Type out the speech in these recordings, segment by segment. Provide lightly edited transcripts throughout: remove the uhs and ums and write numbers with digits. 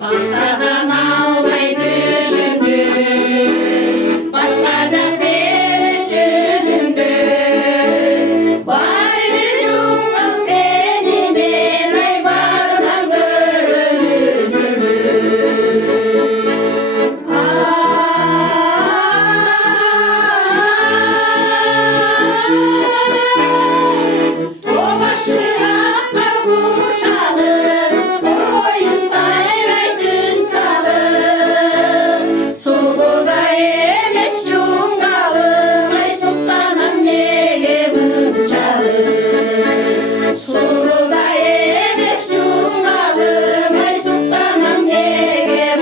Tahtadan almayı düşündüm, başlayacak bir yüzündüm. Bari bir yumruk seni bir ay bardan görün yüzünü. O başına kavuşalım, oyun sayray dün salım. Suluda yemiş yungalım, ay sultanım neye bıçalım. Suluda yemiş yungalım, ay sultanım neye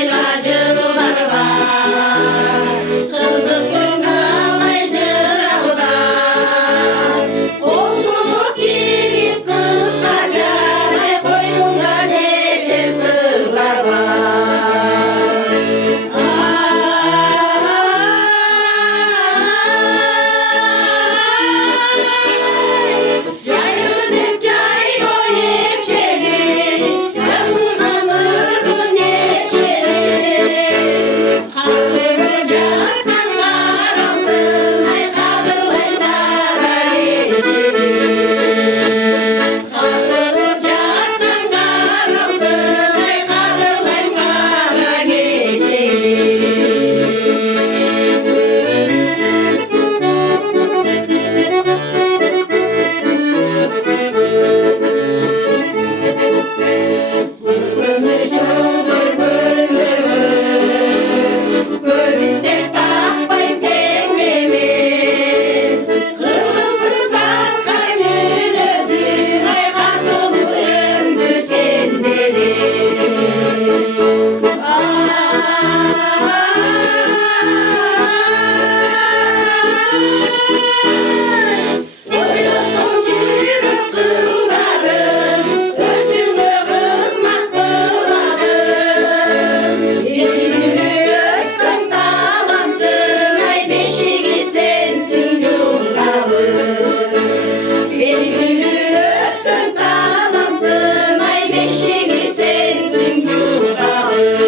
ilacılar var, kızıkın alaycılar. Olsun ki kız kaçar, ay koynunda neçe sırlar var. Yayıldık yaylo yeşeli, yazın anırdın neçeli. Kalkır ocaktan karanlığın, ay kadırlayın kara geceli. Kalkır ocaktan karanlığın, ay kadırlayın kara geceli. Görüşte takmayın tengemi, kırmızı sakay mülözün, ay kanlı ömrü sendedir. Oynason yürük kıllarım, özüme kızmak kılarım. Birbirine özden talandır, ay beşiği sensin cungalım. Birbirine özden talandır, ay beşiği sensin cungalım.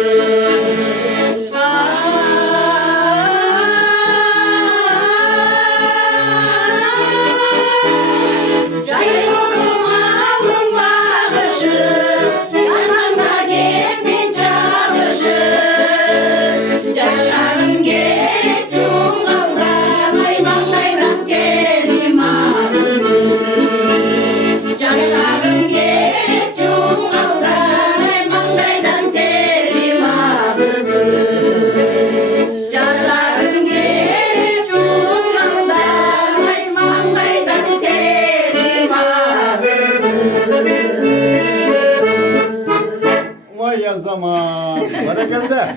Cayırım alın bağışık, yanına gitmin çalışıp. Yaşarım gerek cungaldan, ay manglaydan gelim ağrısın. Yaşarım gerek cungaldan, ay manglaydan gelim ağrısın. Yaşarım gerek cungaldan, ay manglaydan gelim ağrısın. Vay ya zaman. Bana geldi.